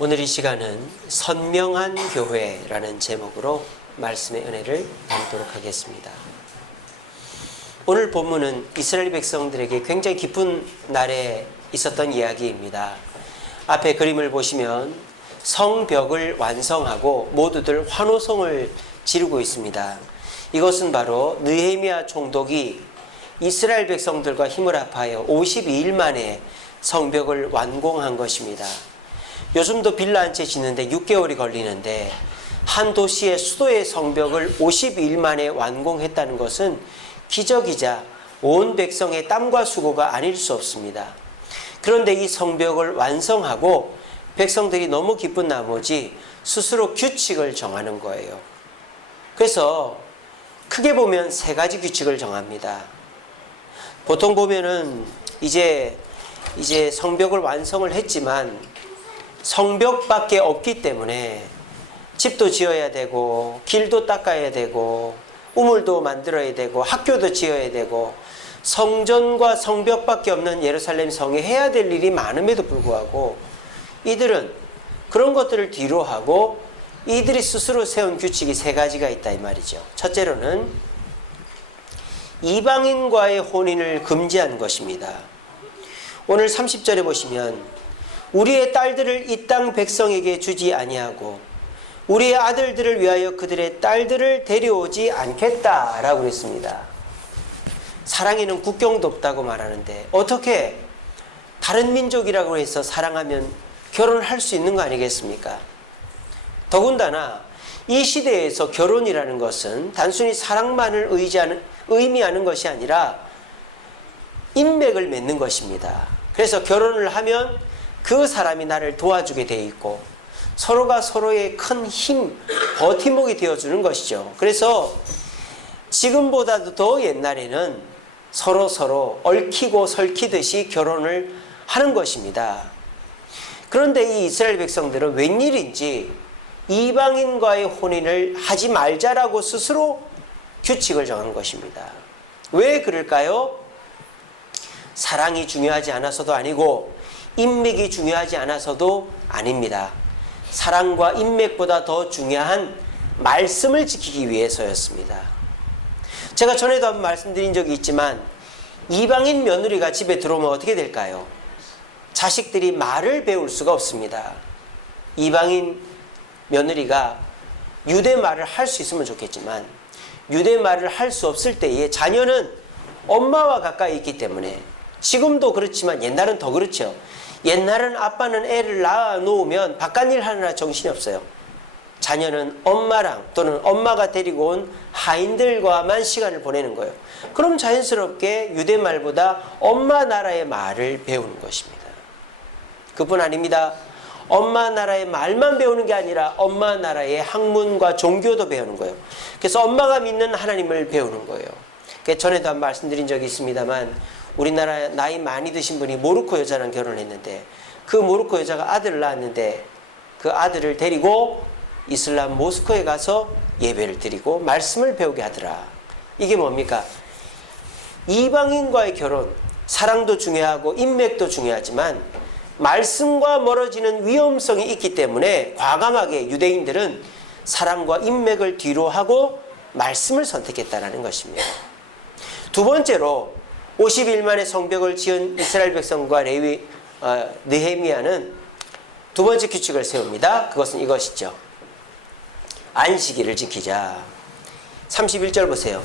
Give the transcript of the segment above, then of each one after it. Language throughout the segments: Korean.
오늘 이 시간은 선명한 교회라는 제목으로 말씀의 은혜를 나누도록 하겠습니다. 오늘 본문은 이스라엘 백성들에게 굉장히 깊은 날에 있었던 이야기입니다. 앞에 그림을 보시면 성벽을 완성하고 모두들 환호성을 지르고 있습니다. 이것은 바로 느헤미야 총독이 이스라엘 백성들과 힘을 합하여 52일 만에 성벽을 완공한 것입니다. 요즘도 빌라 한 채 짓는데 6개월이 걸리는데 한 도시의 수도의 성벽을 52일 만에 완공했다는 것은 기적이자 온 백성의 땀과 수고가 아닐 수 없습니다. 그런데 이 성벽을 완성하고 백성들이 너무 기쁜 나머지 스스로 규칙을 정하는 거예요. 그래서 크게 보면 세 가지 규칙을 정합니다. 보통 보면은 이제 성벽을 완성을 했지만 성벽밖에 없기 때문에 집도 지어야 되고 길도 닦아야 되고 우물도 만들어야 되고 학교도 지어야 되고 성전과 성벽밖에 없는 예루살렘 성에 해야 될 일이 많음에도 불구하고 이들은 그런 것들을 뒤로 하고 이들이 스스로 세운 규칙이 세 가지가 있다 이 말이죠. 첫째로는 이방인과의 혼인을 금지한 것입니다. 오늘 30절에 보시면 우리의 딸들을 이 땅 백성에게 주지 아니하고 우리의 아들들을 위하여 그들의 딸들을 데려오지 않겠다라고 그랬습니다. 사랑에는 국경도 없다고 말하는데 어떻게 다른 민족이라고 해서 사랑하면 결혼을 할 수 있는 거 아니겠습니까? 더군다나 이 시대에서 결혼이라는 것은 단순히 사랑만을 의미하는 것이 아니라 인맥을 맺는 것입니다. 그래서 결혼을 하면 그 사람이 나를 도와주게 돼 있고 서로가 서로의 큰 힘, 버팀목이 되어주는 것이죠. 그래서 지금보다도 더 옛날에는 서로 얽히고 설키듯이 결혼을 하는 것입니다. 그런데 이 이스라엘 백성들은 웬일인지 이방인과의 혼인을 하지 말자라고 스스로 규칙을 정한 것입니다. 왜 그럴까요? 사랑이 중요하지 않아서도 아니고 인맥이 중요하지 않아서도 아닙니다. 사랑과 인맥보다 더 중요한 말씀을 지키기 위해서였습니다. 제가 전에도 한번 말씀드린 적이 있지만 이방인 며느리가 집에 들어오면 어떻게 될까요? 자식들이 말을 배울 수가 없습니다. 이방인 며느리가 유대 말을 할 수 있으면 좋겠지만 유대 말을 할 수 없을 때에 자녀는 엄마와 가까이 있기 때문에 지금도 그렇지만 옛날은 더 그렇죠. 옛날은 아빠는 애를 낳아 놓으면 바깥일 하느라 정신이 없어요. 자녀는 엄마랑 또는 엄마가 데리고 온 하인들과만 시간을 보내는 거예요. 그럼 자연스럽게 유대말보다 엄마 나라의 말을 배우는 것입니다. 그뿐 아닙니다. 엄마 나라의 말만 배우는 게 아니라 엄마 나라의 학문과 종교도 배우는 거예요. 그래서 엄마가 믿는 하나님을 배우는 거예요. 전에도 한 말씀드린 적이 있습니다만 우리나라 나이 많이 드신 분이 모로코 여자랑 결혼을 했는데 그 모로코 여자가 아들을 낳았는데 그 아들을 데리고 이슬람 모스크에 가서 예배를 드리고 말씀을 배우게 하더라. 이게 뭡니까? 이방인과의 결혼, 사랑도 중요하고 인맥도 중요하지만 말씀과 멀어지는 위험성이 있기 때문에 과감하게 유대인들은 사랑과 인맥을 뒤로 하고 말씀을 선택했다는 것입니다. 두 번째로 50일 만에 성벽을 지은 이스라엘 백성과 느헤미야는 두 번째 규칙을 세웁니다. 그것은 이것이죠. 안식일을 지키자. 31절 보세요.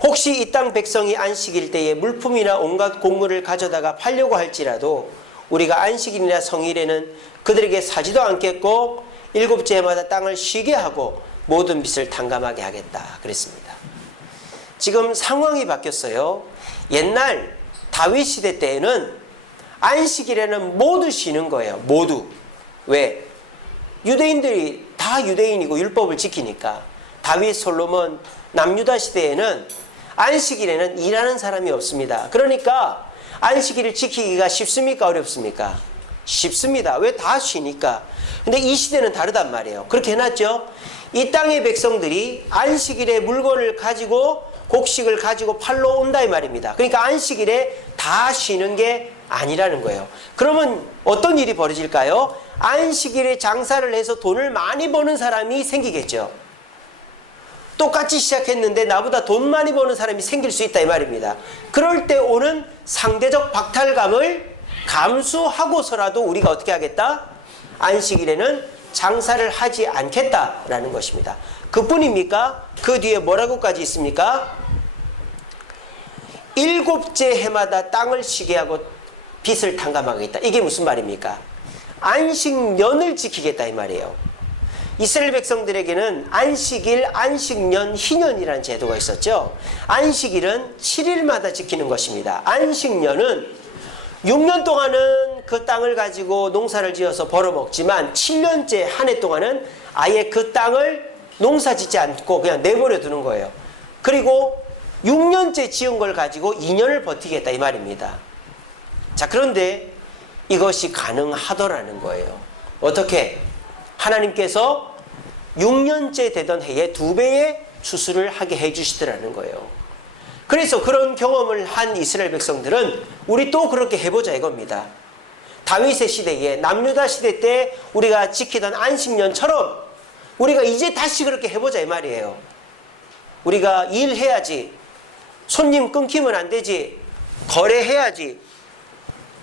혹시 이 땅 백성이 안식일 때에 물품이나 온갖 곡물을 가져다가 팔려고 할지라도 우리가 안식일이나 성일에는 그들에게 사지도 않겠고 7째 해마다 땅을 쉬게 하고 모든 빚을 탕감하게 하겠다 그랬습니다. 지금 상황이 바뀌었어요. 옛날 다윗 시대 때에는 안식일에는 모두 쉬는 거예요. 모두. 왜? 유대인들이 다 유대인이고 율법을 지키니까. 다윗, 솔로몬, 남유다 시대에는 안식일에는 일하는 사람이 없습니다. 그러니까 안식일을 지키기가 쉽습니까? 어렵습니까? 쉽습니다. 왜? 다 쉬니까. 근데 이 시대는 다르단 말이에요. 그렇게 해놨죠. 이 땅의 백성들이 안식일에 물건을 가지고 곡식을 가지고 팔러 온다 이 말입니다. 그러니까 안식일에 다 쉬는 게 아니라는 거예요. 그러면 어떤 일이 벌어질까요? 안식일에 장사를 해서 돈을 많이 버는 사람이 생기겠죠. 똑같이 시작했는데 나보다 돈 많이 버는 사람이 생길 수 있다 이 말입니다. 그럴 때 오는 상대적 박탈감을 감수하고서라도 우리가 어떻게 하겠다? 안식일에는 장사를 하지 않겠다라는 것입니다. 그뿐입니까? 그 뒤에 뭐라고까지 있습니까? 7째 해마다 땅을 쉬게 하고 빚을 탕감하겠다. 이게 무슨 말입니까? 안식년을 지키겠다 이 말이에요. 이스라엘 백성들에게는 안식일, 안식년, 희년이라는 제도가 있었죠. 안식일은 7일마다 지키는 것입니다. 안식년은 6년 동안은 그 땅을 가지고 농사를 지어서 벌어먹지만 7년째 한 해 동안은 아예 그 땅을 농사 짓지 않고 그냥 내버려 두는 거예요. 그리고 6년째 지은 걸 가지고 2년을 버티겠다 이 말입니다. 자, 그런데 이것이 가능하더라는 거예요. 어떻게? 하나님께서 6년째 되던 해에 2배의 추수를 하게 해주시더라는 거예요. 그래서 그런 경험을 한 이스라엘 백성들은 우리 또 그렇게 해보자 이겁니다. 다윗의 시대에 남유다 시대 때 우리가 지키던 안식년처럼 우리가 이제 다시 그렇게 해보자 이 말이에요. 우리가 일해야지, 손님 끊기면 안 되지, 거래해야지,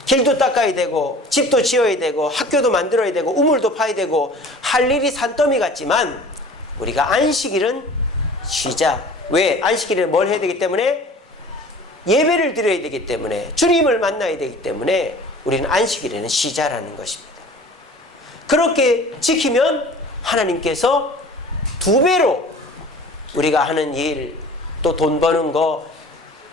길도 닦아야 되고 집도 지어야 되고 학교도 만들어야 되고 우물도 파야 되고 할 일이 산더미 같지만 우리가 안식일은 쉬자. 왜? 안식일에는 뭘 해야 되기 때문에? 예배를 드려야 되기 때문에, 주님을 만나야 되기 때문에 우리는 안식일에는 쉬자라는 것입니다. 그렇게 지키면 하나님께서 2배로 우리가 하는 일, 또 돈 버는 거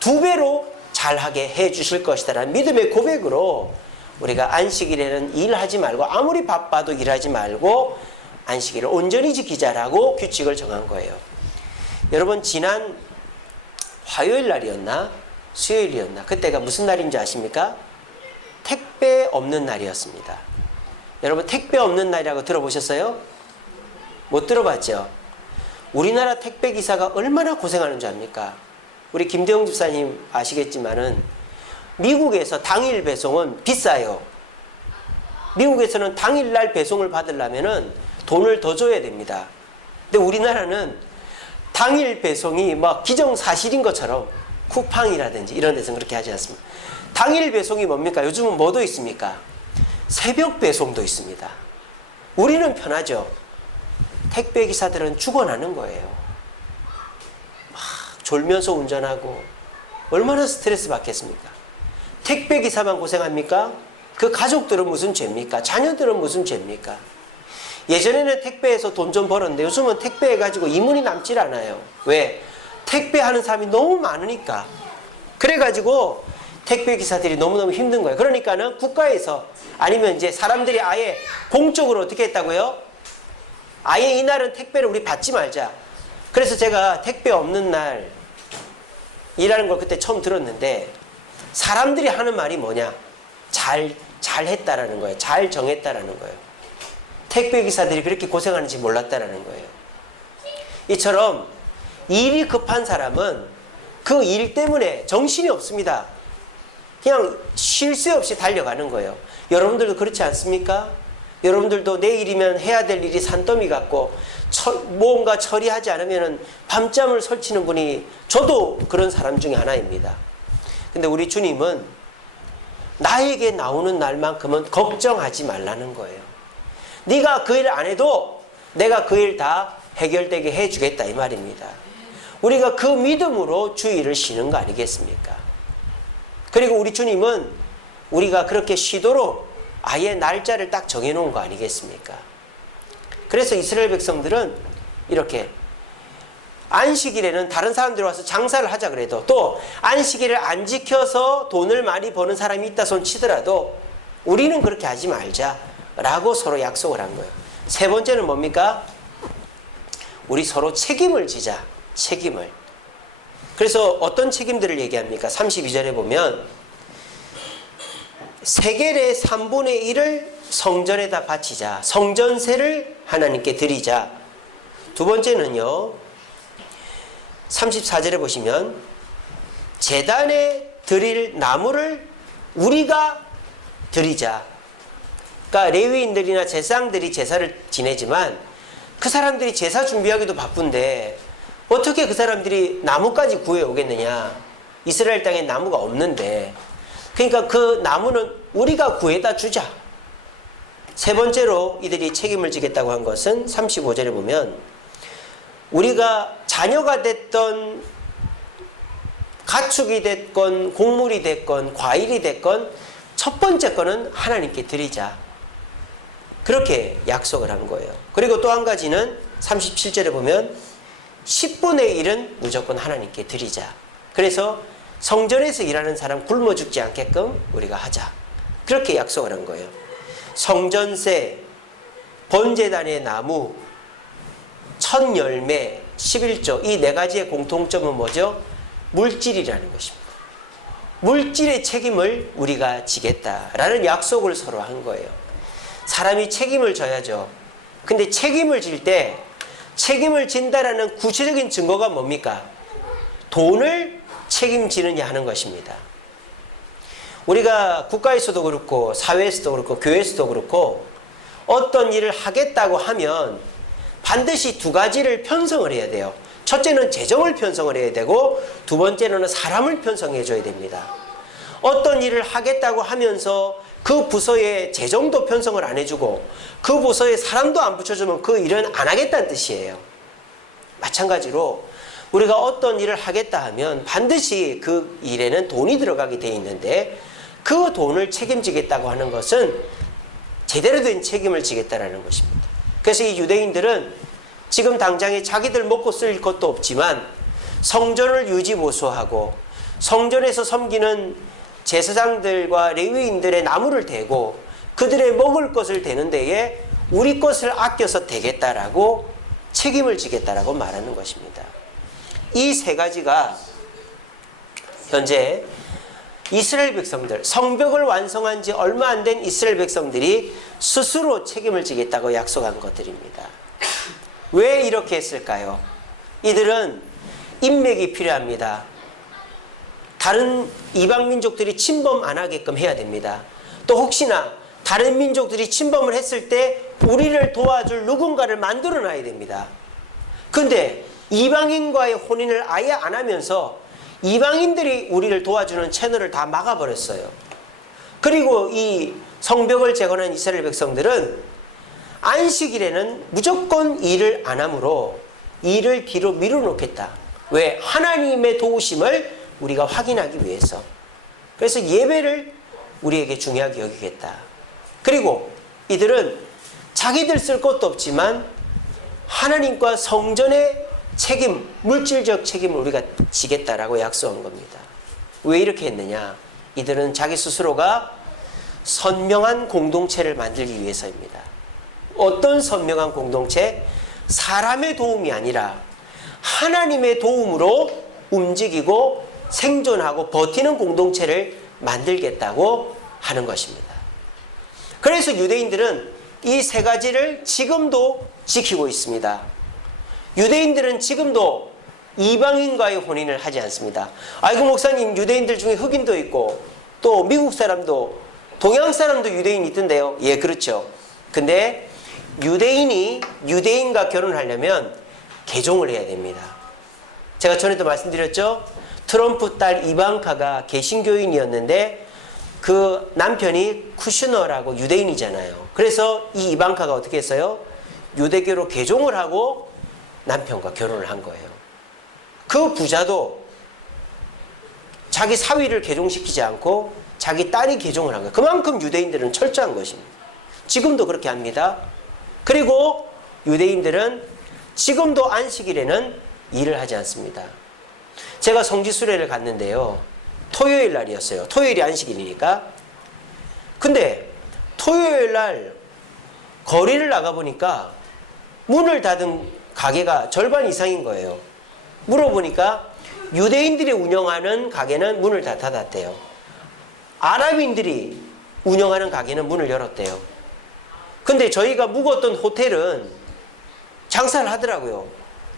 2배로 잘하게 해 주실 것이다라는 믿음의 고백으로 우리가 안식일에는 일하지 말고 아무리 바빠도 일하지 말고 안식일을 온전히 지키자라고 규칙을 정한 거예요. 여러분, 지난 화요일 날이었나 수요일이었나 그때가 무슨 날인 줄 아십니까? 택배 없는 날이었습니다. 여러분, 택배 없는 날이라고 들어보셨어요? 못 들어봤죠? 우리나라 택배 기사가 얼마나 고생하는 줄 압니까? 우리 김대영 집사님 아시겠지만은 미국에서 당일 배송은 비싸요. 미국에서는 당일날 배송을 받으려면은 돈을 더 줘야 됩니다. 근데 우리나라는 당일 배송이 막 기정사실인 것처럼 쿠팡이라든지 이런 데서는 그렇게 하지 않습니다. 당일 배송이 뭡니까? 요즘은 뭐도 있습니까? 새벽 배송도 있습니다. 우리는 편하죠. 택배 기사들은 죽어나는 거예요. 막 졸면서 운전하고 얼마나 스트레스 받겠습니까? 택배 기사만 고생합니까? 그 가족들은 무슨 죄입니까? 자녀들은 무슨 죄입니까? 예전에는 택배에서 돈 좀 벌었는데 요즘은 택배해 가지고 이문이 남질 않아요. 왜? 택배하는 사람이 너무 많으니까. 그래가지고 택배 기사들이 너무너무 힘든 거예요. 그러니까는 국가에서 아니면 이제 사람들이 아예 공적으로 어떻게 했다고요? 아예 이날은 택배를 우리 받지 말자. 그래서 제가 택배 없는 날이라는 걸 그때 처음 들었는데 사람들이 하는 말이 뭐냐? 잘 했다라는 거예요. 잘 정했다라는 거예요. 택배 기사들이 그렇게 고생하는지 몰랐다라는 거예요. 이처럼 일이 급한 사람은 그 일 때문에 정신이 없습니다. 그냥 쉴 새 없이 달려가는 거예요. 여러분들도 그렇지 않습니까? 여러분들도 내일이면 해야 될 일이 산더미 같고 뭔가 처리하지 않으면 밤잠을 설치는 분이 저도 그런 사람 중에 하나입니다. 근데 우리 주님은 나에게 나오는 날만큼은 걱정하지 말라는 거예요. 네가 그 일 안 해도 내가 그 일 다 해결되게 해주겠다 이 말입니다. 우리가 그 믿음으로 주일을 쉬는 거 아니겠습니까? 그리고 우리 주님은 우리가 그렇게 쉬도록 아예 날짜를 딱 정해놓은 거 아니겠습니까? 그래서 이스라엘 백성들은 이렇게 안식일에는 다른 사람들이 와서 장사를 하자 그래도 또 안식일을 안 지켜서 돈을 많이 버는 사람이 있다 손 치더라도 우리는 그렇게 하지 말자 라고 서로 약속을 한 거예요. 세 번째는 뭡니까? 우리 서로 책임을 지자. 책임을. 그래서 어떤 책임들을 얘기합니까? 32절에 보면 세겔의 3분의 1을 성전에다 바치자. 성전세를 하나님께 드리자. 두 번째는요. 34절에 보시면 제단에 드릴 나무를 우리가 드리자. 그러니까 레위인들이나 제사장들이 제사를 지내지만 그 사람들이 제사 준비하기도 바쁜데 어떻게 그 사람들이 나무까지 구해 오겠느냐. 이스라엘 땅에 나무가 없는데. 그러니까 그 나무는 우리가 구해다 주자. 세 번째로 이들이 책임을 지겠다고 한 것은 35절에 보면 우리가 자녀가 됐던 가축이 됐건 곡물이 됐건 과일이 됐건 첫 번째 거는 하나님께 드리자. 그렇게 약속을 한 거예요. 그리고 또 한 가지는 37절에 보면 10분의 1은 무조건 하나님께 드리자. 그래서 성전에서 일하는 사람 굶어 죽지 않게끔 우리가 하자. 그렇게 약속을 한 거예요. 성전세, 번제단의 나무, 첫 열매, 11조 이 네 가지의 공통점은 뭐죠? 물질이라는 것입니다. 물질의 책임을 우리가 지겠다라는 약속을 서로 한 거예요. 사람이 책임을 져야죠. 근데 책임을 질 때 책임을 진다라는 구체적인 증거가 뭡니까? 돈을 책임지느냐 하는 것입니다. 우리가 국가에서도 그렇고 사회에서도 그렇고 교회에서도 그렇고 어떤 일을 하겠다고 하면 반드시 두 가지를 편성을 해야 돼요. 첫째는 재정을 편성을 해야 되고 두 번째로는 사람을 편성해 줘야 됩니다. 어떤 일을 하겠다고 하면서 그 부서에 재정도 편성을 안 해주고 그 부서에 사람도 안 붙여주면 그 일은 안 하겠다는 뜻이에요. 마찬가지로 우리가 어떤 일을 하겠다 하면 반드시 그 일에는 돈이 들어가게 돼 있는데 그 돈을 책임지겠다고 하는 것은 제대로 된 책임을 지겠다라는 것입니다. 그래서 이 유대인들은 지금 당장에 자기들 먹고 쓸 것도 없지만 성전을 유지보수하고 성전에서 섬기는 제사장들과 레위인들의 나무를 대고 그들의 먹을 것을 대는 데에 우리 것을 아껴서 대겠다라고 책임을 지겠다라고 말하는 것입니다. 이 세 가지가 현재 이스라엘 백성들, 성벽을 완성한 지 얼마 안 된 이스라엘 백성들이 스스로 책임을 지겠다고 약속한 것들입니다. 왜 이렇게 했을까요? 이들은 인맥이 필요합니다. 다른 이방 민족들이 침범 안 하게끔 해야 됩니다. 또 혹시나 다른 민족들이 침범을 했을 때 우리를 도와줄 누군가를 만들어 놔야 됩니다. 근데 이방인과의 혼인을 아예 안 하면서 이방인들이 우리를 도와주는 채널을 다 막아버렸어요. 그리고 이 성벽을 재건한 이스라엘 백성들은 안식일에는 무조건 일을 안 하므로 일을 뒤로 미뤄놓겠다. 왜? 하나님의 도우심을 우리가 확인하기 위해서. 그래서 예배를 우리에게 중요하게 여기겠다. 그리고 이들은 자기들 쓸 것도 없지만 하나님과 성전의 책임, 물질적 책임을 우리가 지겠다라고 약속한 겁니다. 왜 이렇게 했느냐? 이들은 자기 스스로가 선명한 공동체를 만들기 위해서입니다. 어떤 선명한 공동체? 사람의 도움이 아니라 하나님의 도움으로 움직이고 생존하고 버티는 공동체를 만들겠다고 하는 것입니다. 그래서 유대인들은 이 세 가지를 지금도 지키고 있습니다. 유대인들은 지금도 이방인과의 혼인을 하지 않습니다. 아이고 목사님, 유대인들 중에 흑인도 있고 또 미국 사람도 동양 사람도 유대인이 있던데요. 예, 그렇죠. 근데 유대인이 유대인과 결혼하려면 개종을 해야 됩니다. 제가 전에도 말씀드렸죠. 트럼프 딸 이방카가 개신교인이었는데 그 남편이 쿠슈너라고 유대인이잖아요. 그래서 이 이방카가 어떻게 했어요? 유대교로 개종을 하고 남편과 결혼을 한 거예요. 그 부자도 자기 사위를 개종시키지 않고 자기 딸이 개종을 한 거예요. 그만큼 유대인들은 철저한 것입니다. 지금도 그렇게 합니다. 그리고 유대인들은 지금도 안식일에는 일을 하지 않습니다. 제가 성지순례를 갔는데요. 토요일 날이었어요. 토요일이 안식일이니까. 근데 토요일 날 거리를 나가보니까 문을 닫은 가게가 절반 이상인 거예요. 물어보니까 유대인들이 운영하는 가게는 문을 다 닫았대요. 아랍인들이 운영하는 가게는 문을 열었대요. 근데 저희가 묵었던 호텔은 장사를 하더라고요.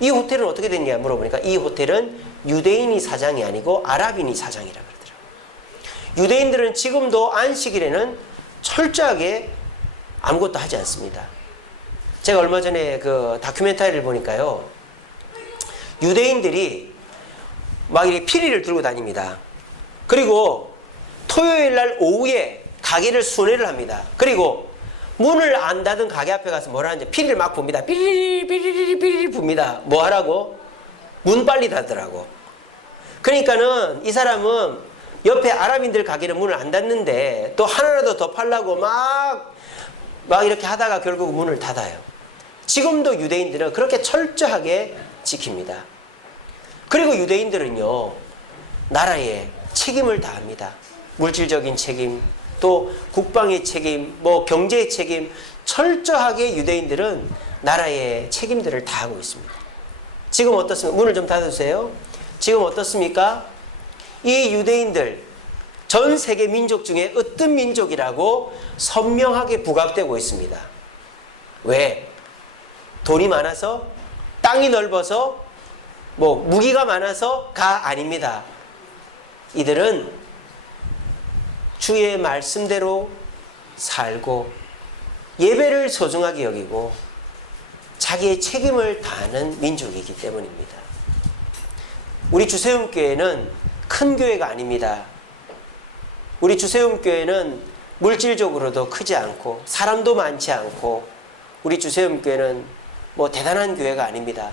이 호텔은 어떻게 됐냐 물어보니까 이 호텔은 유대인이 사장이 아니고 아랍인이 사장이라 그러더라고요. 유대인들은 지금도 안식일에는 철저하게 아무것도 하지 않습니다. 제가 얼마 전에 그 다큐멘터리를 보니까요, 유대인들이 막 이렇게 피리를 들고 다닙니다. 그리고 토요일 날 오후에 가게를 순회를 합니다. 그리고 문을 안 닫은 가게 앞에 가서 뭐라 하는지 피리를 막 붑니다. 삐리리 삐리리 삐리리 붑니다. 뭐 하라고? 문 빨리 닫으라고. 그러니까는 이 사람은 옆에 아랍인들 가게는 문을 안 닫는데 또 하나라도 더 팔라고 막 이렇게 하다가 결국 문을 닫아요. 지금도 유대인들은 그렇게 철저하게 지킵니다. 그리고 유대인들은요, 나라에 책임을 다합니다. 물질적인 책임, 또 국방의 책임, 뭐 경제의 책임, 철저하게 유대인들은 나라의 책임들을 다하고 있습니다. 지금 어떻습니까? 문을 좀 닫아주세요. 지금 어떻습니까? 이 유대인들, 전 세계 민족 중에 어떤 민족이라고 선명하게 부각되고 있습니다. 왜? 돈이 많아서? 땅이 넓어서? 뭐 무기가 많아서가 아닙니다. 이들은 주의 말씀대로 살고 예배를 소중하게 여기고 자기의 책임을 다하는 민족이기 때문입니다. 우리 주세움교회는 큰 교회가 아닙니다. 우리 주세움교회는 물질적으로도 크지 않고 사람도 많지 않고 우리 주세움교회는 뭐 대단한 교회가 아닙니다.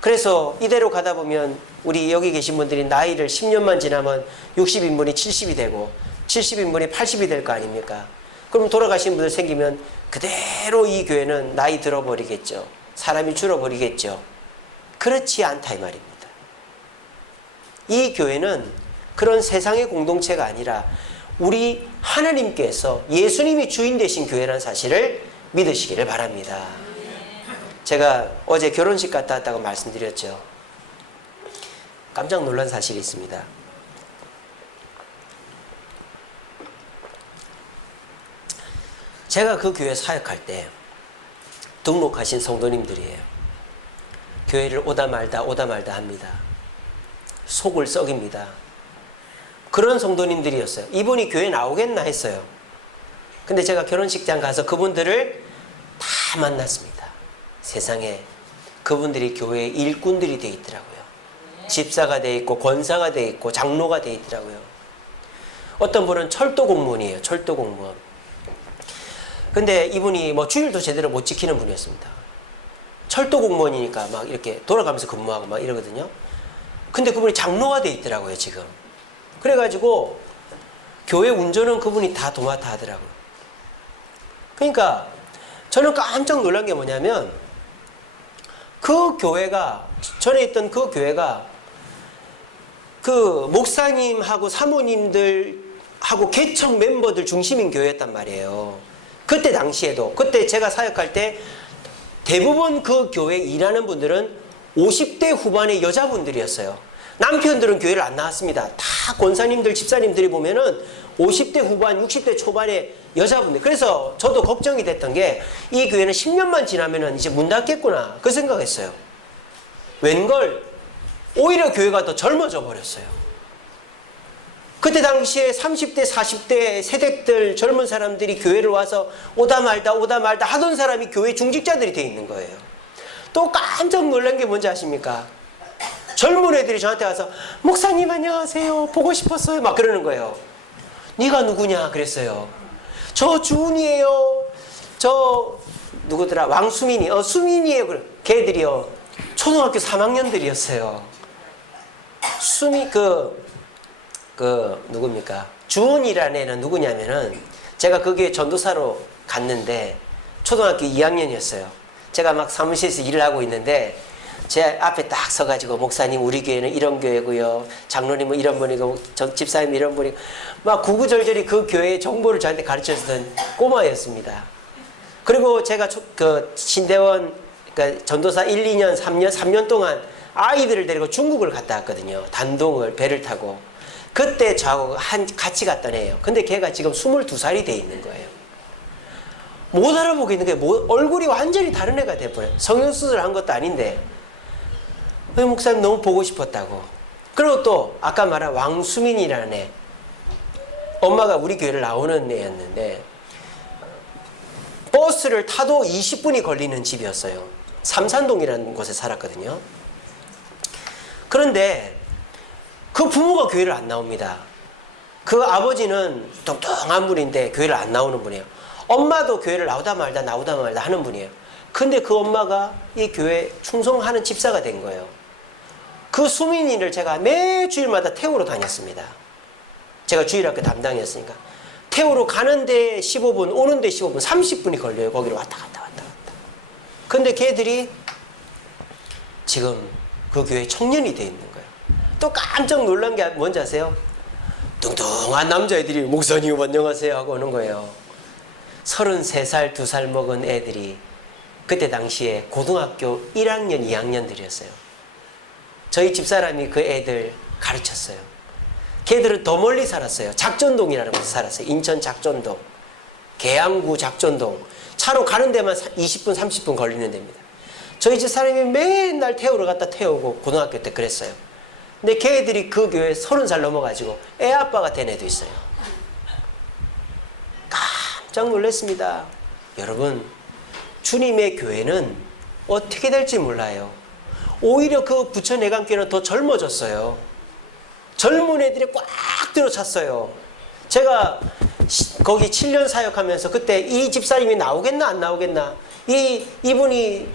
그래서 이대로 가다 보면 우리 여기 계신 분들이 나이를 10년만 지나면 60인분이 70이 되고 70인분이 80이 될 거 아닙니까? 그럼 돌아가신 분들 생기면 그대로 이 교회는 나이 들어버리겠죠. 사람이 줄어버리겠죠. 그렇지 않다 이 말입니다. 이 교회는 그런 세상의 공동체가 아니라 우리 하나님께서 예수님이 주인 되신 교회라는 사실을 믿으시기를 바랍니다. 제가 어제 결혼식 갔다 왔다고 말씀드렸죠. 깜짝 놀란 사실이 있습니다. 제가 그 교회 사역할 때 등록하신 성도님들이에요. 교회를 오다 말다 합니다. 속을 썩입니다. 그런 성도님들이었어요. 이분이 교회 나오겠나 했어요. 근데 제가 결혼식장 가서 그분들을 다 만났습니다. 세상에 그분들이 교회의 일꾼들이 돼 있더라고요. 집사가 돼 있고 권사가 돼 있고 장로가 돼 있더라고요. 어떤 분은 철도 공무원이에요. 철도 공무원. 근데 이분이 뭐 주일도 제대로 못 지키는 분이었습니다. 철도 공무원이니까 막 이렇게 돌아가면서 근무하고 막 이러거든요. 근데 그분이 장로가 돼 있더라고요, 지금. 그래가지고 교회 운전은 그분이 다 도맡아 하더라고요. 그러니까 저는 깜짝 놀란 게 뭐냐면 그 교회가, 전에 있던 그 교회가 그 목사님하고 사모님들하고 개척 멤버들 중심인 교회였단 말이에요. 그때 당시에도, 그때 제가 사역할 때 대부분 그 교회 일하는 분들은 50대 후반의 여자분들이었어요. 남편들은 교회를 안 나왔습니다. 다 권사님들, 집사님들이 보면은 50대 후반, 60대 초반의 여자분들. 그래서 저도 걱정이 됐던 게 이 교회는 10년만 지나면은 이제 문 닫겠구나. 그 생각했어요. 웬걸 오히려 교회가 더 젊어져 버렸어요. 그때 당시에 30대, 40대 세대들 젊은 사람들이 교회를 와서 오다 말다 하던 사람이 교회 중직자들이 돼 있는 거예요. 또 깜짝 놀란 게 뭔지 아십니까? 젊은 애들이 저한테 와서 목사님 안녕하세요. 보고 싶었어요. 막 그러는 거예요. 네가 누구냐 그랬어요. 저 주은이에요. 저 누구더라? 왕수민이. 수민이에요. 걔들이요. 초등학교 3학년들이었어요. 수미 누굽니까? 주은이라는 애는 누구냐면은 제가 거기에 전도사로 갔는데 초등학교 2학년이었어요. 제가 막 사무실에서 일을 하고 있는데 제 앞에 딱 서가지고 목사님 우리 교회는 이런 교회고요. 장로님은 이런 분이고 집사님 이런 분이고 막 구구절절히 그 교회의 정보를 저한테 가르쳐주던 꼬마였습니다. 그리고 제가 그 신대원 그러니까 전도사 1, 2년, 3년 동안 아이들을 데리고 중국을 갔다 왔거든요. 단동을 배를 타고. 그때 저하고 같이 갔던 애예요. 근데 걔가 지금 22살이 돼 있는 거예요. 못 알아보겠는 게 얼굴이 완전히 다른 애가 돼버려요. 성형수술을 한 것도 아닌데 목사님 너무 보고 싶었다고. 그리고 또 아까 말한 왕수민이라는 애 엄마가 우리 교회를 나오는 애였는데 버스를 타도 20분이 걸리는 집이었어요. 삼산동이라는 곳에 살았거든요. 그런데 그 부모가 교회를 안 나옵니다. 그 아버지는 뚱뚱한 분인데 교회를 안 나오는 분이에요. 엄마도 교회를 나오다 말다 하는 분이에요. 근데 그 엄마가 이 교회에 충성하는 집사가 된 거예요. 그 수민이를 제가 매 주일마다 태우러 다녔습니다. 제가 주일학교 담당이었으니까. 태우러 가는데 15분, 오는데 15분, 30분이 걸려요. 거기로 왔다 갔다. 근데 걔들이 지금 그 교회 청년이 돼 있는 거예요. 또 깜짝 놀란 게 뭔지 아세요? 뚱뚱한 남자애들이 목사님 안녕하세요 하고 오는 거예요. 33살, 2살 먹은 애들이 그때 당시에 고등학교 1학년, 2학년들이었어요. 저희 집사람이 그 애들 가르쳤어요. 걔들은 더 멀리 살았어요. 작전동이라는 곳에 살았어요. 인천 작전동, 계양구 작전동. 차로 가는 데만 20분, 30분 걸리는 데입니다. 저희 집사람이 맨날 태우러 갔다 태우고 고등학교 때 그랬어요. 근데 걔들이 그 교회에 30살 넘어가지고 애 아빠가 된 애도 있어요. 깜짝 놀랐습니다. 여러분, 주님의 교회는 어떻게 될지 몰라요. 오히려 그 부천해감교회는 더 젊어졌어요. 젊은 애들이 꽉 들어찼어요. 제가 거기 7년 사역하면서 그때 이 집사님이 나오겠나 안 나오겠나, 이분이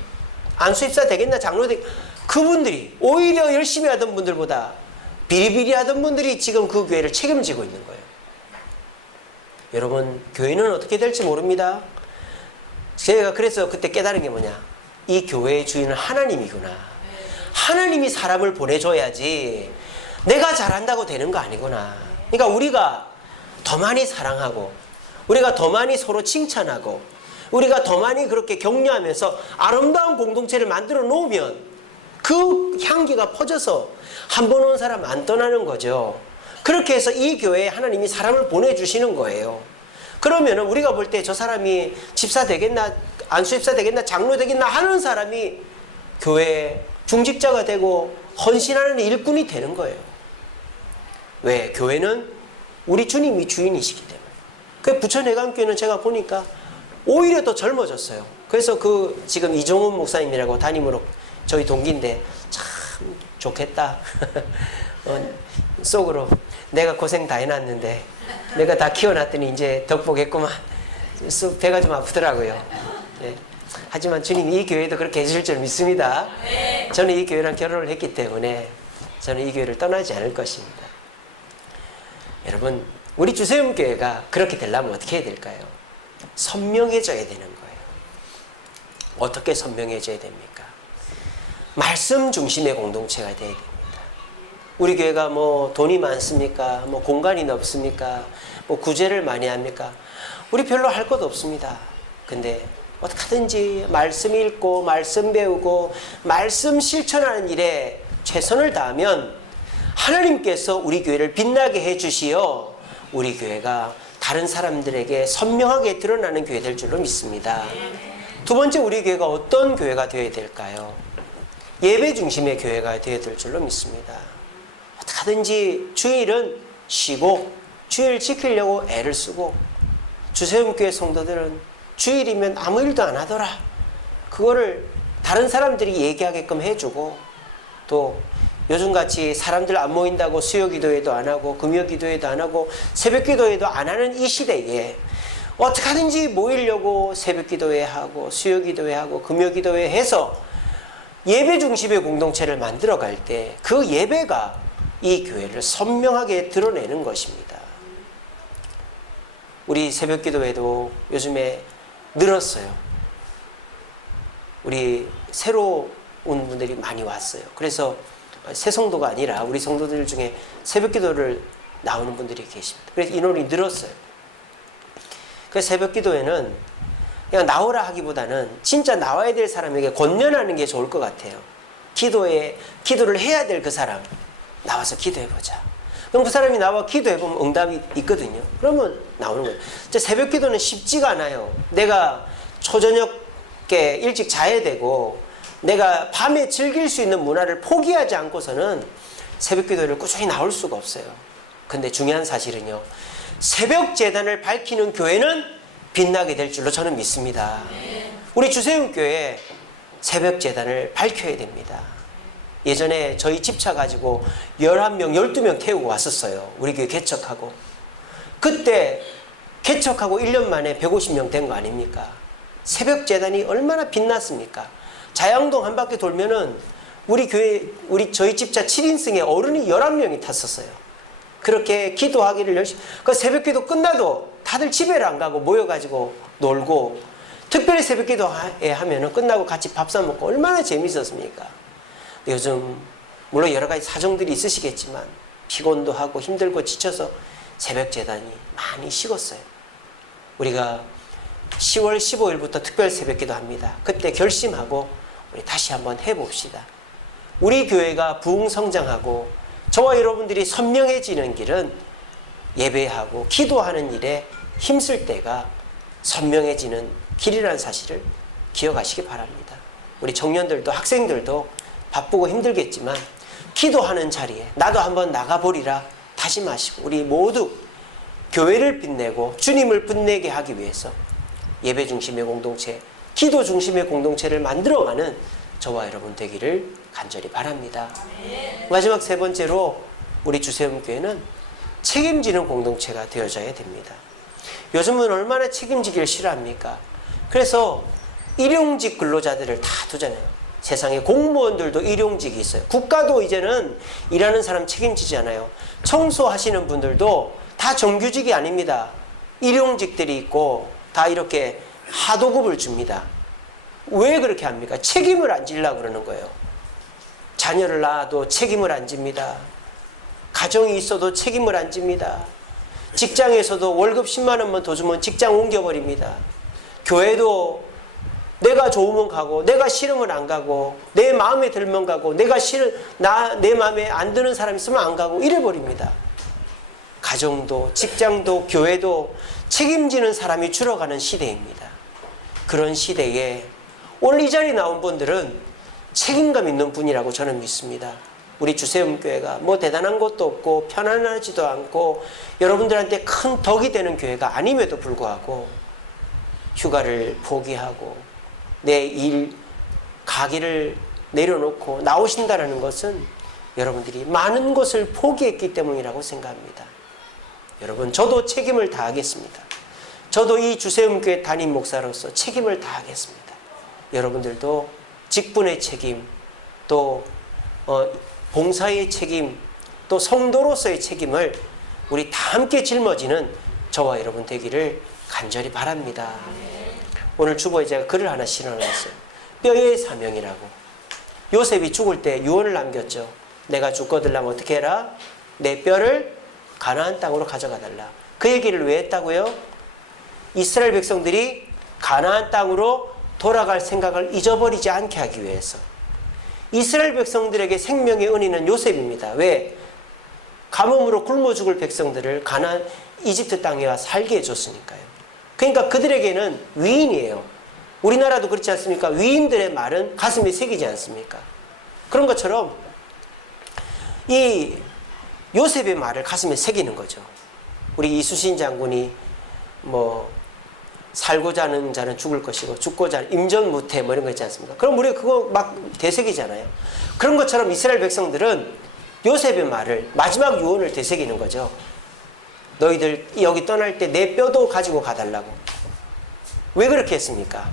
안수입사 되겠나 장로 되겠나, 그분들이 오히려 열심히 하던 분들보다 비리비리 하던 분들이 지금 그 교회를 책임지고 있는 거예요. 여러분, 교회는 어떻게 될지 모릅니다. 제가 그래서 그때 깨달은 게 뭐냐, 이 교회의 주인은 하나님이구나. 하나님이 사람을 보내줘야지 내가 잘한다고 되는 거 아니구나. 그러니까 우리가 더 많이 사랑하고, 우리가 더 많이 서로 칭찬하고, 우리가 더 많이 그렇게 격려하면서 아름다운 공동체를 만들어 놓으면 그 향기가 퍼져서 한 번 온 사람 안 떠나는 거죠. 그렇게 해서 이 교회에 하나님이 사람을 보내주시는 거예요. 그러면 우리가 볼 때 저 사람이 집사 되겠나, 안수집사 되겠나, 장로 되겠나 하는 사람이 교회에 중직자가 되고 헌신하는 일꾼이 되는 거예요. 왜? 교회는 우리 주님이 주인이시기 때문에. 그 부천해감교회는 제가 보니까 오히려 더 젊어졌어요. 그래서 그 지금 이종훈 목사님이라고 담임으로 저희 동기인데 참 좋겠다. 속으로 내가 고생 다 해놨는데 내가 다 키워놨더니 이제 덕보겠구만. 배가 좀 아프더라고요. 네. 하지만 주님 이 교회도 그렇게 해주실 줄 믿습니다. 저는 이 교회랑 결혼을 했기 때문에 저는 이 교회를 떠나지 않을 것입니다. 여러분, 우리 주세움교회가 그렇게 되려면 어떻게 해야 될까요? 선명해져야 되는 거예요. 어떻게 선명해져야 됩니까? 말씀 중심의 공동체가 돼야 됩니다. 우리 교회가 뭐 돈이 많습니까? 뭐 공간이 넓습니까? 뭐 구제를 많이 합니까? 우리 별로 할 것도 없습니다. 근데 어떻게 하든지 말씀 읽고 말씀 배우고 말씀 실천하는 일에 최선을 다하면 하나님께서 우리 교회를 빛나게 해주시어 우리 교회가 다른 사람들에게 선명하게 드러나는 교회 될 줄로 믿습니다. 두 번째, 우리 교회가 어떤 교회가 되어야 될까요? 예배 중심의 교회가 되어야 될 줄로 믿습니다. 어떻게 하든지 주일은 쉬고 주일 지키려고 애를 쓰고, 주세움교회 성도들은 주일이면 아무 일도 안 하더라. 그거를 다른 사람들이 얘기하게끔 해주고, 또 요즘같이 사람들 안 모인다고 수요기도회도 안 하고 금요기도회도 안 하고 새벽기도회도 안 하는 이 시대에 어떻게 하든지 모이려고 새벽기도회 하고 수요기도회 하고 금요기도회 해서 예배 중심의 공동체를 만들어 갈 때 그 예배가 이 교회를 선명하게 드러내는 것입니다. 우리 새벽기도회도 요즘에 늘었어요. 우리 새로 온 분들이 많이 왔어요. 그래서 새 성도가 아니라 우리 성도들 중에 새벽기도를 나오는 분들이 계십니다. 그래서 인원이 늘었어요. 그 새벽기도회는 그냥 나오라 하기보다는 진짜 나와야 될 사람에게 권면하는 게 좋을 것 같아요. 기도를 해야 될 그 사람 나와서 기도해보자. 그럼 그 사람이 나와 기도해보면 응답이 있거든요. 그러면 나오는 거예요. 새벽기도는 쉽지가 않아요. 내가 초저녁에 일찍 자야 되고 내가 밤에 즐길 수 있는 문화를 포기하지 않고서는 새벽기도를 꾸준히 나올 수가 없어요. 근데 중요한 사실은요, 새벽 제단을 밝히는 교회는 빛나게 될 줄로 저는 믿습니다. 우리 주세움교회 새벽 제단을 밝혀야 됩니다. 예전에 저희 집차 가지고 11명, 12명 태우고 왔었어요. 우리 교회 개척하고. 그때 개척하고 1년 만에 150명 된 거 아닙니까? 새벽 제단이 얼마나 빛났습니까? 자양동 한 바퀴 돌면은 우리 교회, 저희 집차 7인승에 어른이 11명이 탔었어요. 그렇게 기도하기를 열심히, 그 새벽 기도 끝나도 다들 집에를 안 가고 모여가지고 놀고, 특별히 새벽 기도에 하면은 끝나고 같이 밥 사 먹고 얼마나 재밌었습니까? 요즘, 물론 여러 가지 사정들이 있으시겠지만, 피곤도 하고 힘들고 지쳐서 새벽 제단이 많이 식었어요. 우리가 10월 15일부터 특별 새벽 기도 합니다. 그때 결심하고 우리 다시 한번 해봅시다. 우리 교회가 부흥성장하고 저와 여러분들이 선명해지는 길은 예배하고 기도하는 일에 힘쓸 때가 선명해지는 길이라는 사실을 기억하시기 바랍니다. 우리 청년들도 학생들도 바쁘고 힘들겠지만 기도하는 자리에 나도 한번 나가보리라 다짐하시고 우리 모두 교회를 빛내고 주님을 빛내게 하기 위해서 예배 중심의 공동체, 기도 중심의 공동체를 만들어가는 저와 여러분 되기를 간절히 바랍니다. 마지막 세 번째로 우리 주세움교회는 책임지는 공동체가 되어져야 됩니다. 요즘은 얼마나 책임지기를 싫어합니까? 그래서 일용직 근로자들을 다 두잖아요. 세상에 공무원들도 일용직이 있어요. 국가도 이제는 일하는 사람 책임지지 않아요. 청소하시는 분들도 다 정규직이 아닙니다. 일용직들이 있고 다 이렇게 하도급을 줍니다. 왜 그렇게 합니까? 책임을 안 지려고 그러는 거예요. 자녀를 낳아도 책임을 안 집니다. 가정이 있어도 책임을 안 집니다. 직장에서도 월급 10만 원만 더 주면 직장 옮겨버립니다. 교회도 내가 좋으면 가고 내가 싫으면 안 가고 내 마음에 들면 가고 내 마음에 안 드는 사람 있으면 안 가고 이래버립니다. 가정도 직장도 교회도 책임지는 사람이 줄어가는 시대입니다. 그런 시대에 오늘 이 자리에 나온 분들은 책임감 있는 분이라고 저는 믿습니다. 우리 주세움교회가 뭐 대단한 것도 없고 편안하지도 않고 여러분들한테 큰 덕이 되는 교회가 아님에도 불구하고 휴가를 포기하고 내 일 가기를 내려놓고 나오신다는 것은 여러분들이 많은 것을 포기했기 때문이라고 생각합니다. 여러분, 저도 책임을 다하겠습니다. 저도 이 주세움교회 담임 목사로서 책임을 다하겠습니다. 여러분들도 직분의 책임, 또 봉사의 책임, 또 성도로서의 책임을 우리 다 함께 짊어지는 저와 여러분 되기를 간절히 바랍니다. 오늘 주보에 제가 글을 하나 실어놨어요. 뼈의 사명이라고. 요셉이 죽을 때 유언을 남겼죠. 내가 죽거들라면 어떻게 해라? 내 뼈를 가나안 땅으로 가져가 달라. 그 얘기를 왜 했다고요? 이스라엘 백성들이 가나안 땅으로 돌아갈 생각을 잊어버리지 않게 하기 위해서. 이스라엘 백성들에게 생명의 은인은 요셉입니다. 왜? 가뭄으로 굶어 죽을 백성들을 가나안 이집트 땅에 와 살게 해줬으니까요. 그러니까 그들에게는 위인이에요. 우리나라도 그렇지 않습니까? 위인들의 말은 가슴에 새기지 않습니까? 그런 것처럼 이 요셉의 말을 가슴에 새기는 거죠. 우리 이수신 장군이 뭐 살고자 하는 자는 죽을 것이고 죽고자 하는 임전무태 뭐 이런 거 있지 않습니까? 그럼 우리가 그거 막 되새기잖아요. 그런 것처럼 이스라엘 백성들은 요셉의 말을 마지막 유언을 되새기는 거죠. 너희들 여기 떠날 때 내 뼈도 가지고 가달라고. 왜 그렇게 했습니까?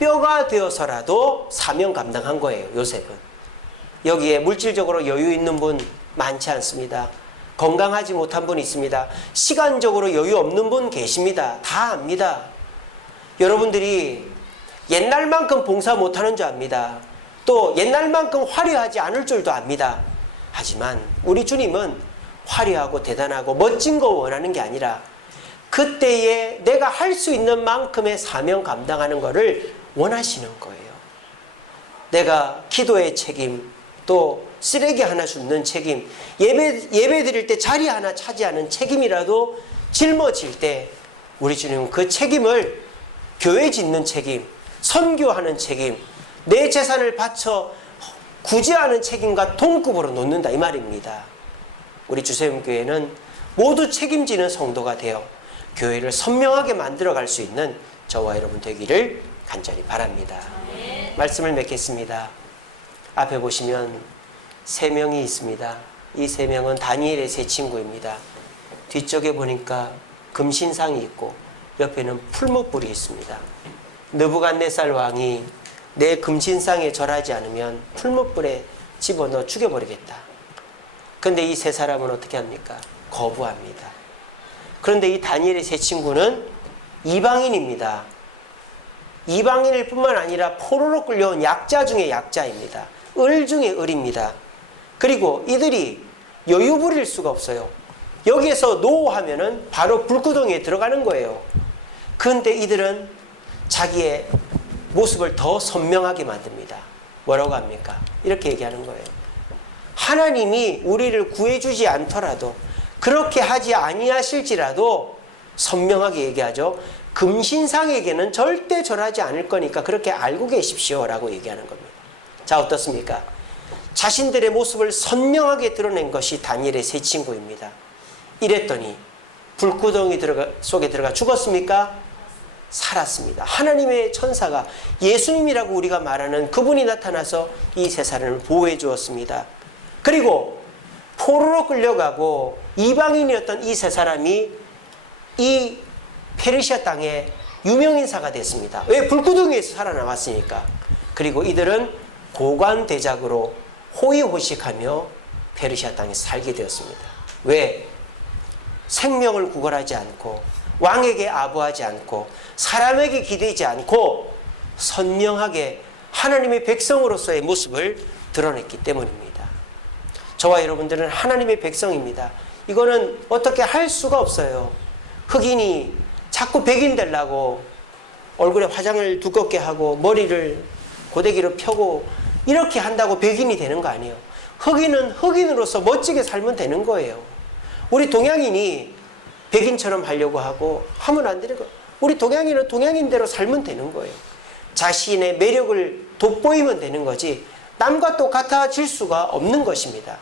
뼈가 되어서라도 사명 감당한 거예요. 요셉은. 여기에 물질적으로 여유 있는 분 많지 않습니다. 건강하지 못한 분 있습니다. 시간적으로 여유 없는 분 계십니다. 다 압니다. 여러분들이 옛날만큼 봉사 못하는 줄 압니다. 또 옛날만큼 화려하지 않을 줄도 압니다. 하지만 우리 주님은 화려하고 대단하고 멋진 거 원하는 게 아니라 그때에 내가 할 수 있는 만큼의 사명 감당하는 거를 원하시는 거예요. 내가 기도의 책임, 또 쓰레기 하나 줍는 책임, 예배 드릴 때 자리 하나 차지하는 책임이라도 짊어질 때 우리 주님은 그 책임을 교회 짓는 책임, 선교하는 책임, 내 재산을 바쳐 구제하는 책임과 동급으로 놓는다 이 말입니다. 우리 주세움교회는 모두 책임지는 성도가 되어 교회를 선명하게 만들어갈 수 있는 저와 여러분 되기를 간절히 바랍니다. 말씀을 맺겠습니다. 앞에 보시면 3명이 있습니다. 이 3명은 다니엘의 세 친구입니다. 뒤쪽에 보니까 금신상이 있고 옆에는 풀무불이 있습니다. 느부갓네살 왕이 내 금신상에 절하지 않으면 풀무불에 집어넣어 죽여버리겠다. 그런데 이 세 사람은 어떻게 합니까? 거부합니다. 그런데 이 다니엘의 세 친구는 이방인입니다. 이방인일 뿐만 아니라 포로로 끌려온 약자 중에 약자입니다. 을 중에 을입니다. 그리고 이들이 여유 부릴 수가 없어요. 여기에서 노 하면은 바로 불구덩이에 들어가는 거예요. 그런데 이들은 자기의 모습을 더 선명하게 만듭니다. 뭐라고 합니까? 이렇게 얘기하는 거예요. 하나님이 우리를 구해주지 않더라도, 그렇게 하지 아니하실지라도 선명하게 얘기하죠. 금신상에게는 절대 절하지 않을 거니까 그렇게 알고 계십시오 라고 얘기하는 겁니다. 자, 어떻습니까? 자신들의 모습을 선명하게 드러낸 것이 다니엘의 세 친구입니다. 이랬더니 불구덩이 속에 들어가 죽었습니까? 살았습니다. 하나님의 천사가, 예수님이라고 우리가 말하는 그분이 나타나서 이 세 사람을 보호해 주었습니다. 그리고 포로로 끌려가고 이방인이었던 이 세 사람이 이 페르시아 땅의 유명인사가 됐습니다. 왜? 불구덩이에서 살아남았으니까. 그리고 이들은 고관대작으로 호의호식하며 페르시아 땅에서 살게 되었습니다. 왜? 생명을 구걸하지 않고 왕에게 아부하지 않고 사람에게 기대지 않고 선명하게 하나님의 백성으로서의 모습을 드러냈기 때문입니다. 저와 여러분들은 하나님의 백성입니다. 이거는 어떻게 할 수가 없어요. 흑인이 자꾸 백인 되려고 얼굴에 화장을 두껍게 하고 머리를 고데기로 펴고 이렇게 한다고 백인이 되는 거 아니에요. 흑인은 흑인으로서 멋지게 살면 되는 거예요. 우리 동양인이 백인처럼 하려고 하고 하면 안 되는 거예요. 우리 동양인은 동양인대로 살면 되는 거예요. 자신의 매력을 돋보이면 되는 거지 남과 똑같아질 수가 없는 것입니다.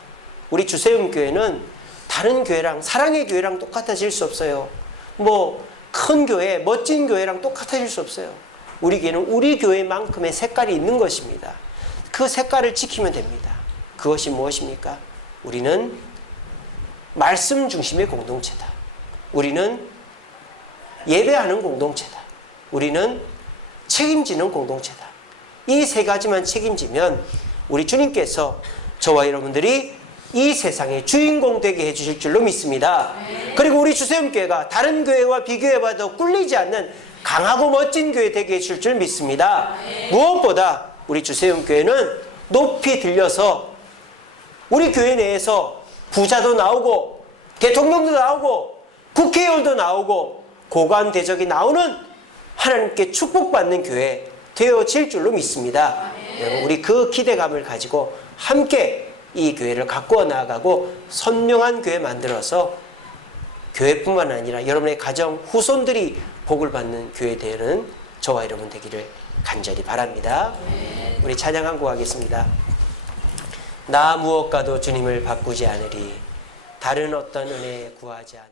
우리 주세음교회는 다른 교회랑, 사랑의 교회랑 똑같아질 수 없어요. 큰 교회, 멋진 교회랑 똑같아질 수 없어요. 우리 교회는 우리 교회만큼의 색깔이 있는 것입니다. 그 색깔을 지키면 됩니다. 그것이 무엇입니까? 우리는 말씀 중심의 공동체다. 우리는 예배하는 공동체다. 우리는 책임지는 공동체다. 이 세 가지만 책임지면 우리 주님께서 저와 여러분들이 이 세상의 주인공 되게 해주실 줄로 믿습니다. 그리고 우리 주세음교회가 다른 교회와 비교해봐도 꿀리지 않는 강하고 멋진 교회 되게 해줄 줄 믿습니다. 무엇보다 우리 주세음교회는 높이 들려서 우리 교회 내에서 부자도 나오고 대통령도 나오고 국회의원도 나오고 고관대적이 나오는 하나님께 축복받는 교회 되어질 줄로 믿습니다. 여러분, 우리 그 기대감을 가지고 함께 이 교회를 가꾸어 나아가고 선명한 교회 만들어서 교회뿐만 아니라 여러분의 가정 후손들이 복을 받는 교회 되는 저와 여러분 되기를 간절히 바랍니다. 우리 찬양 한 곡 하겠습니다. 나 무엇과도 주님을 바꾸지 않으리 다른 어떤 은혜 구하지 않으리.